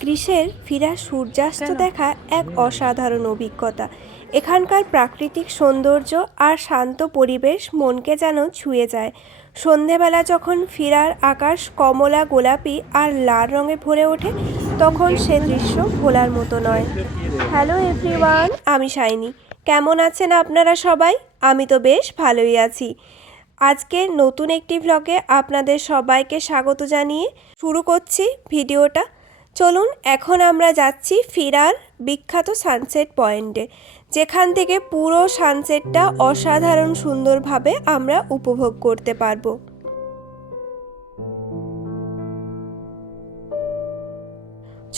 গ্রীষ্মের ফিরা সূর্যাস্ত দেখা এক অসাধারণ অভিজ্ঞতা। এখানকার প্রাকৃতিক সৌন্দর্য আর শান্ত পরিবেশ মনকে যেন ছুঁয়ে যায়। সন্ধেবেলা যখন ফিরার আকাশ কমলা, গোলাপি আর লাল রঙে ভরে ওঠে, তখন সে দৃশ্য ভোলার মতো নয়। হ্যালো এভরিওয়ান, আমি শাইনি। কেমন আছেন আপনারা সবাই? আমি তো বেশ ভালোই আছি। আজকের নতুন একটি ভ্লগে আপনাদের সবাইকে স্বাগত জানিয়ে শুরু করছি ভিডিওটা। চলুন, এখন আমরা যাচ্ছি ফিরার বিখ্যাত সানসেট পয়েন্টে, যেখান থেকে পুরো সানসেটটা অসাধারণ সুন্দরভাবে আমরা উপভোগ করতে পারবো।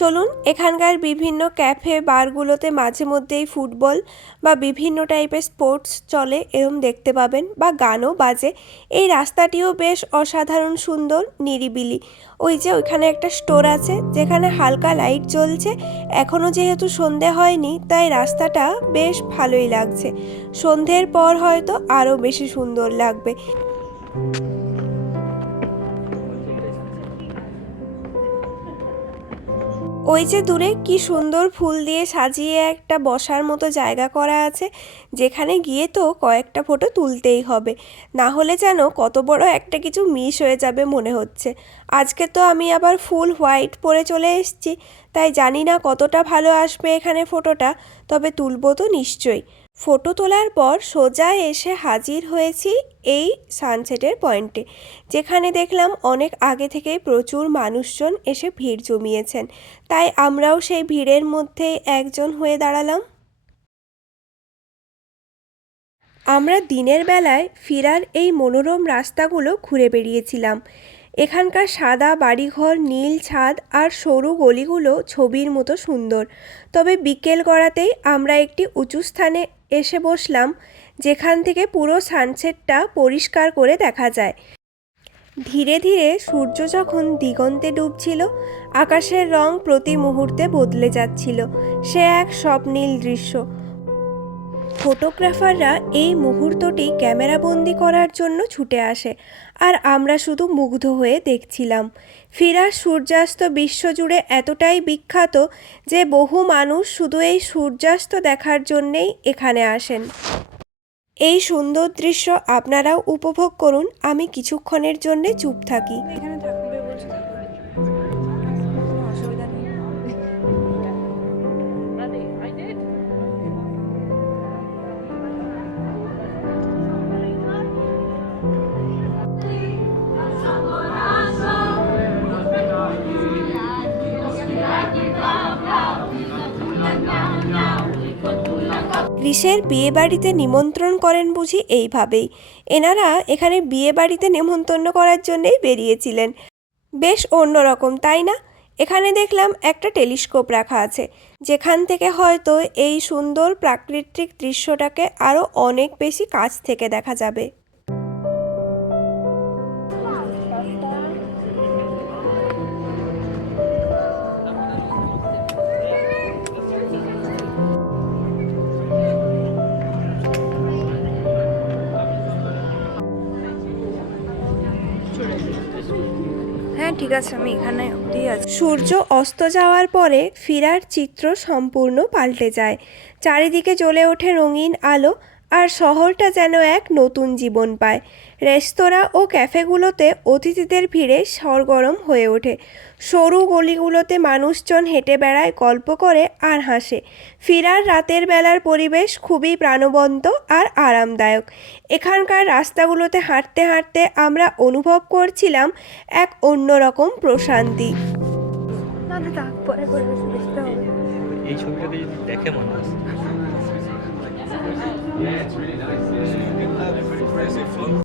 চলুন, এখানকার বিভিন্ন ক্যাফে বারগুলোতে মাঝে মধ্যেই ফুটবল বা বিভিন্ন টাইপের স্পোর্টস চলে, এরম দেখতে পাবেন, বা গানও বাজে। এই রাস্তাটিও বেশ অসাধারণ সুন্দর, নিরিবিলি। ওই যে ওইখানে একটা স্টোর আছে যেখানে হালকা লাইট জ্বলছে। এখনও যেহেতু সন্ধে হয়নি, তাই রাস্তাটা বেশ ভালোই লাগছে। সন্ধ্যের পর হয়তো আরও বেশি সুন্দর লাগবে। ওই যে দূরে কি সুন্দর ফুল দিয়ে সাজিয়ে একটা বসার মতো জায়গা করা আছে, যেখানে গিয়ে তো কয়েকটা ফটো তুলতেই হবে, না হলে যেন কত বড় একটা কিছু মিস হয়ে যাবে মনে হচ্ছে। আজকে তো আমি আবার ফুল হোয়াইট পরে চলে এসেছি, তাই জানি না কতটা ভালো আসবে এখানে ফটোটা, তবে তুলবো তো নিশ্চয়ই। ফটো তোলার পর সোজা এসে হাজির হয়েছি এই সানসেটের পয়েন্টে, যেখানে দেখলাম অনেক আগে থেকেই প্রচুর মানুষজন এসে ভিড় জমিয়েছেন, তাই আমরাও সেই ভিড়ের মধ্যেই একজন হয়ে দাঁড়ালাম। আমরা দিনের বেলায় ফিরার এই মনোরম রাস্তাগুলো ঘুরে বেরিয়েছিলাম। এখানকার সাদা বাড়িঘর, নীল ছাদ আর সরু গলিগুলো ছবির মতো সুন্দর। তবে বিকেল গড়াতেই আমরা একটি উঁচু স্থানে এসে বসলাম, যেখান থেকে পুরো সানসেটটা পরিষ্কার করে দেখা যায়। ধীরে ধীরে সূর্য যখন দিগন্তে ডুবছিল, আকাশের রং প্রতি মুহূর্তে বদলে যাচ্ছিল। সে এক স্বপ্নীল দৃশ্য। ফটোগ্রাফাররা এই মুহূর্তটি ক্যামেরাবন্দি করার জন্য ছুটে আসে, আর আমরা শুধু মুগ্ধ হয়ে দেখছিলাম। ফিরার সূর্যাস্ত বিশ্বজুড়ে এতটাই বিখ্যাত যে বহু মানুষ শুধু এই সূর্যাস্ত দেখার জন্যেই এখানে আসেন। এই সুন্দর দৃশ্য আপনারাও উপভোগ করুন। আমি কিছুক্ষণের জন্য চুপ থাকি। এখানে থাকবে বলছি, অসুবিধা নেই। গ্রীষ্মের বিয়ে বাড়িতে নিমন্ত্রণ করেন বুঝি এইভাবেই। এনারা এখানে বিয়ে বাড়িতে নেমন্তন্ন করার জন্যেই বেরিয়েছিলেন। বেশ অন্যরকম, তাই না? এখানে দেখলাম একটা টেলিস্কোপ রাখা আছে, যেখান থেকে হয়তো এই সুন্দর প্রাকৃতিক দৃশ্যটাকে আরও অনেক বেশি কাছ থেকে দেখা যাবে। হ্যাঁ ঠিক আছে, আমি এখানে অবধি আছি। সূর্য অস্ত যাওয়ার পরে ফিরার চিত্র সম্পূর্ণ পাল্টে যায়। চারিদিকে জ্বলে ওঠে রঙিন আলো, আর শহরটা যেন এক নতুন জীবন পায়। রেস্তোরাঁ ও ক্যাফেগুলোতে অতিথিদের ভিড়ে সরগরম হয়ে ওঠে। সরু গলিগুলোতে মানুষজন হেঁটে বেড়ায়, গল্প করে আর হাসে। ফিরার রাতের বেলার পরিবেশ খুবই প্রাণবন্ত আর আরামদায়ক। এখানকার রাস্তাগুলোতে হাঁটতে হাঁটতে আমরা অনুভব করছিলাম এক অন্যরকম প্রশান্তি। এই ছবিটাকে যদি দেখে মানুষ,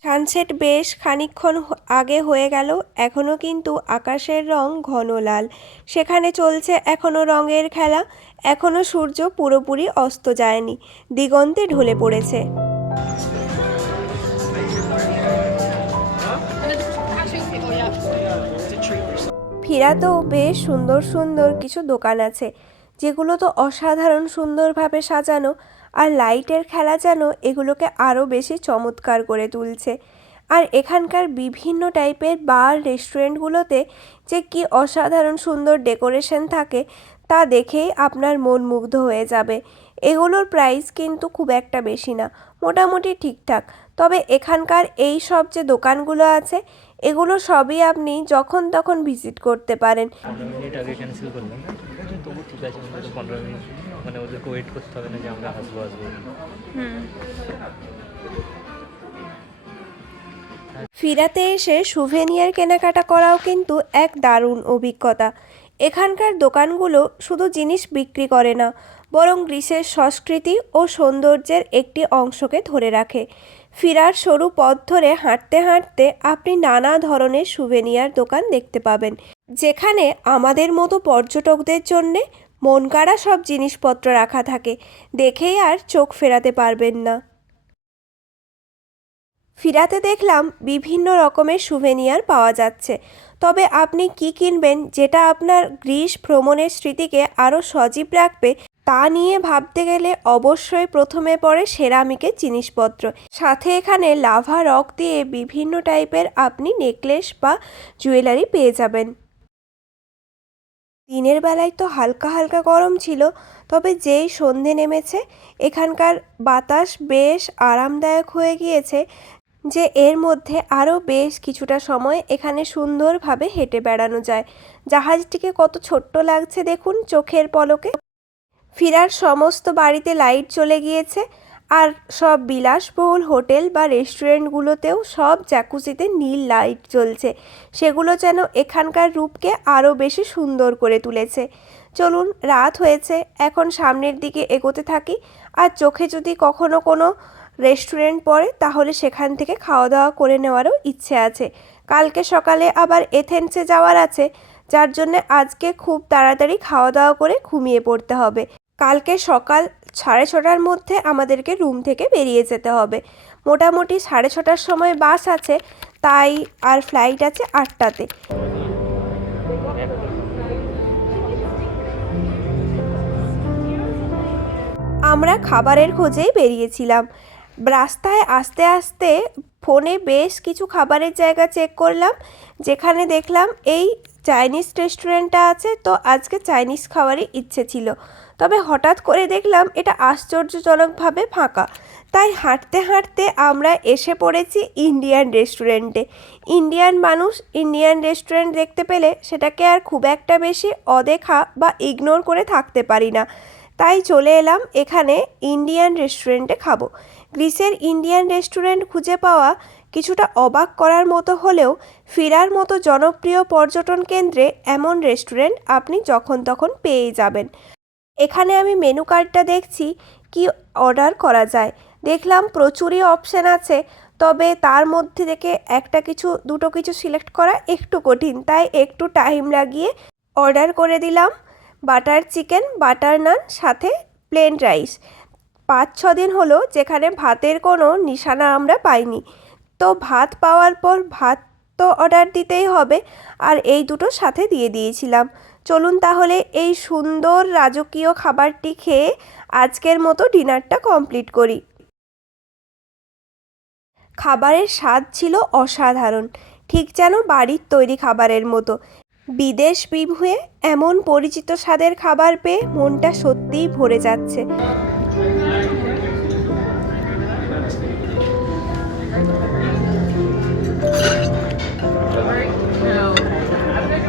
সানসেট বেশ খানিকক্ষণ আগে হয়ে গেল, এখনও কিন্তু আকাশের রং ঘন লাল। সেখানে চলছে এখনও রঙের খেলা। এখনও সূর্য পুরোপুরি অস্ত যায়নি, দিগন্তে ঢলে পড়েছে। ফিরাতেও বেশ সুন্দর সুন্দর কিছু দোকান আছে, যেগুলো তো অসাধারণ সুন্দরভাবে সাজানো, আর লাইটের খেলা যেন এগুলোকে আরও বেশি চমৎকার করে তুলছে। আর এখানকার বিভিন্ন টাইপের বার রেস্টুরেন্টগুলোতে যে কি অসাধারণ সুন্দর ডেকোরেশন থাকে তা দেখেই আপনার মন মুগ্ধ হয়ে যাবে। এগুলোর প্রাইস কিন্তু খুব একটা বেশি না, মোটামুটি ঠিকঠাক। তবে এখানকার এই সব যে দোকানগুলো আছে এগুলো সবই আপনি যখন তখন ভিজিট করতে পারেন। 15 মিনিট আগে ক্যান্সেল করলাম, তবু ঠিক আছে, আমাদের 15 মিনিট মানে ওদেরকে ওয়েট করতে হবে না যে আমরা আসবো। ফিরাতে এসে সুভেনিয়ার কেনাকাটা করাও কিন্তু এক দারুণ অভিজ্ঞতা। এখানকার দোকানগুলো শুধু জিনিস বিক্রি করে না, বরং গ্রিসের সংস্কৃতি ও সৌন্দর্যের একটি অংশকে ধরে রাখে। ফিরার সরু পথ ধরে হাঁটতে হাঁটতে আপনি নানা ধরনের সুভেনিয়ার দোকান দেখতে পাবেন, যেখানে আমাদের মতো পর্যটকদের জন্যে মন কাড়া সব জিনিসপত্র রাখা থাকে, দেখেই আর চোখ ফেরাতে পারবেন না। ফিরাতে দেখলাম বিভিন্ন রকমের সুভেনিয়ার পাওয়া যাচ্ছে, তবে আপনি কি কিনবেন যেটা আপনার গ্রিস ভ্রমণের স্মৃতিকে আরও সজীব রাখবে তা নিয়ে ভাবতে গেলে অবশ্যই প্রথমে পড়ে সেরামিকের জিনিসপত্র। সাথে এখানে লাভা রক দিয়ে বিভিন্ন টাইপের আপনি নেকলেস বা জুয়েলারি পেয়ে যাবেন। দিনের বেলায় তো হালকা হালকা গরম ছিল, তবে যেই সন্ধে নেমেছে এখানকার বাতাস বেশ আরামদায়ক হয়ে গিয়েছে, যে এর মধ্যে আরও বেশ কিছুটা সময় এখানে সুন্দরভাবে হেঁটে বেড়ানো যায়। জাহাজটিকে কত ছোট্ট লাগছে দেখুন চোখের পলকে। ফিরার সমস্ত বাড়িতে লাইট চলে গিয়েছে, আর সব বিলাসবহুল হোটেল বা রেস্টুরেন্টগুলোতেও সব জ্যাকুজিতে নীল লাইট জ্বলছে। সেগুলো যেন এখানকার রূপকে আরও বেশি সুন্দর করে তুলেছে। চলুন, রাত হয়েছে, এখন সামনের দিকে এগোতে থাকি। আর চোখে যদি কখনো কোনো রেস্টুরেন্ট পড়ে তাহলে সেখান থেকে খাওয়া দাওয়া করে নেওয়ারও ইচ্ছে আছে। কালকে সকালে আবার এথেন্সে যাওয়ার আছে, যার জন্যে আজকে খুব তাড়াতাড়ি খাওয়া দাওয়া করে ঘুমিয়ে পড়তে হবে। কালকে সকাল 6:30টার মধ্যে আমাদেরকে রুম থেকে বেরিয়ে যেতে হবে। মোটামুটি 6:30টার সময় বাস আছে, তাই আর ফ্লাইট আছে 8টাতে। আমরা খাবারের খোঁজেই বেরিয়েছিলাম। রাস্তায় আস্তে আস্তে ফোনে বেশ কিছু খাবারের জায়গা চেক করলাম, যেখানে দেখলাম এই চাইনিজ রেস্টুরেন্টটা আছে, তো আজকে চাইনিজ খাওয়ারই ইচ্ছে ছিল। তবে হঠাৎ করে দেখলাম এটা আশ্চর্যজনকভাবে ফাঁকা, তাই হাঁটতে হাঁটতে আমরা এসে পড়েছি ইন্ডিয়ান রেস্টুরেন্টে। ইন্ডিয়ান মানুষ ইন্ডিয়ান রেস্টুরেন্ট দেখতে পেলে সেটাকে আর খুব একটা বেশি অদেখা বা ইগনোর করে থাকতে পারি না, তাই চলে এলাম এখানে ইন্ডিয়ান রেস্টুরেন্টে খাবো। গ্রিসের ইন্ডিয়ান রেস্টুরেন্ট খুঁজে পাওয়া কিছুটা অবাক করার মতো হলেও ফিরার মতো জনপ্রিয় পর্যটন কেন্দ্রে এমন রেস্টুরেন্ট আপনি যখন তখন পেয়েই যাবেন। এখানে আমি মেনু কার্ডটা দেখছি কি অর্ডার করা যায়। দেখলাম প্রচুরই অপশান আছে, তবে তার মধ্যে থেকে একটা কিছু দুটো কিছু সিলেক্ট করা একটু কঠিন, তাই একটু টাইম লাগিয়ে অর্ডার করে দিলাম বাটার চিকেন, বাটার নান, সাথে প্লেন রাইস। 5-6 দিন হলো যেখানে ভাতের কোনো নিশানা আমরা পাইনি, তো ভাত পাওয়ার পর ভাত তো অর্ডার দিতেই হবে, আর এই দুটো সাথে দিয়ে দিয়েছিলাম। চলুন তাহলে এই সুন্দর রাজকীয় খাবারটি খেয়ে আজকের মতো ডিনারটা কমপ্লিট করি। খাবারের স্বাদ ছিল অসাধারণ, ঠিক যেন বাড়ির তৈরি খাবারের মতো। বিদেশ বিভুঁয়ে এমন পরিচিত স্বাদের খাবার পেয়ে মনটা সত্যিই ভরে যাচ্ছে।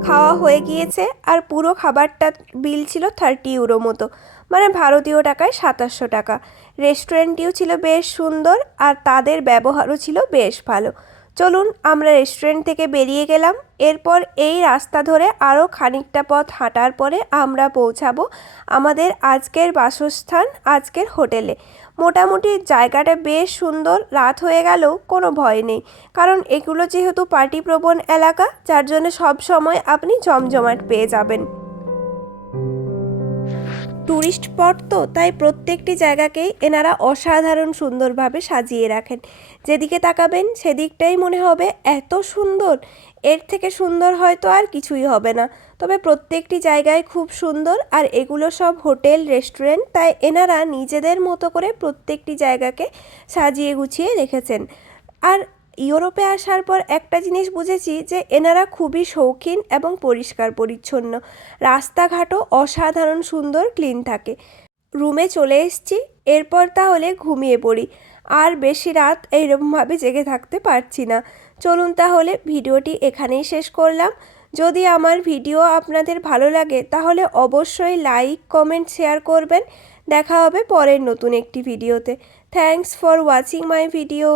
খাওয়া হয়ে গিয়েছে, আর পুরো খাবারটা বিল ছিল 30 ইউরো মতো, মানে ভারতীয় টাকায় 2700 টাকা। রেস্টুরেন্টটিও ছিল বেশ সুন্দর, আর তাদের ব্যবহারও ছিল বেশ ভালো। চলুন আমরা রেস্টুরেন্ট থেকে বেরিয়ে গেলাম। এরপর এই রাস্তা ধরে আরও খানিকটা পথ হাঁটার পরে আমরা পৌঁছাবো আমাদের আজকের বাসস্থান, আজকের হোটেলে। মোটামুটি জায়গাটা বেশ সুন্দর। রাত হয়ে গেলেও কোনো ভয় নেই, কারণ এগুলো যেহেতু পার্টিপ্রবণ এলাকা, যার জন্য সব সময় আপনি জমজমাট পেয়ে যাবেন। ট্যুরিস্ট স্পট তো, তাই প্রত্যেকটি জায়গাকেই এনারা অসাধারণ সুন্দরভাবে সাজিয়ে রাখেন। যেদিকে তাকাবেন সেদিকটাই মনে হবে এত সুন্দর, এর থেকে সুন্দর হয়তো আর কিছুই হবে না। তবে প্রত্যেকটি জায়গায় খুব সুন্দর, আর এগুলো সব হোটেল রেস্টুরেন্ট, তাই এনারা নিজেদের মতো করে প্রত্যেকটি জায়গাকে সাজিয়ে গুছিয়ে রেখেছেন। আর ইউরোপে আসার পর একটা জিনিস বুঝেছি যে এনারা খুবই শৌখিন এবং পরিষ্কার পরিচ্ছন্ন। রাস্তাঘাটও অসাধারণ সুন্দর ক্লিন থাকে। রুমে চলে এসেছি, এরপর তাহলে ঘুমিয়ে পড়ি। আর বেশি রাত এইরকমভাবে জেগে থাকতে পারছি না। চলুন তাহলে ভিডিওটি এখানেই শেষ করলাম। যদি আমার ভিডিও আপনাদের ভালো লাগে তাহলে অবশ্যই লাইক, কমেন্ট, শেয়ার করবেন। দেখা হবে পরের নতুন একটি ভিডিওতে। Thanks for watching my video.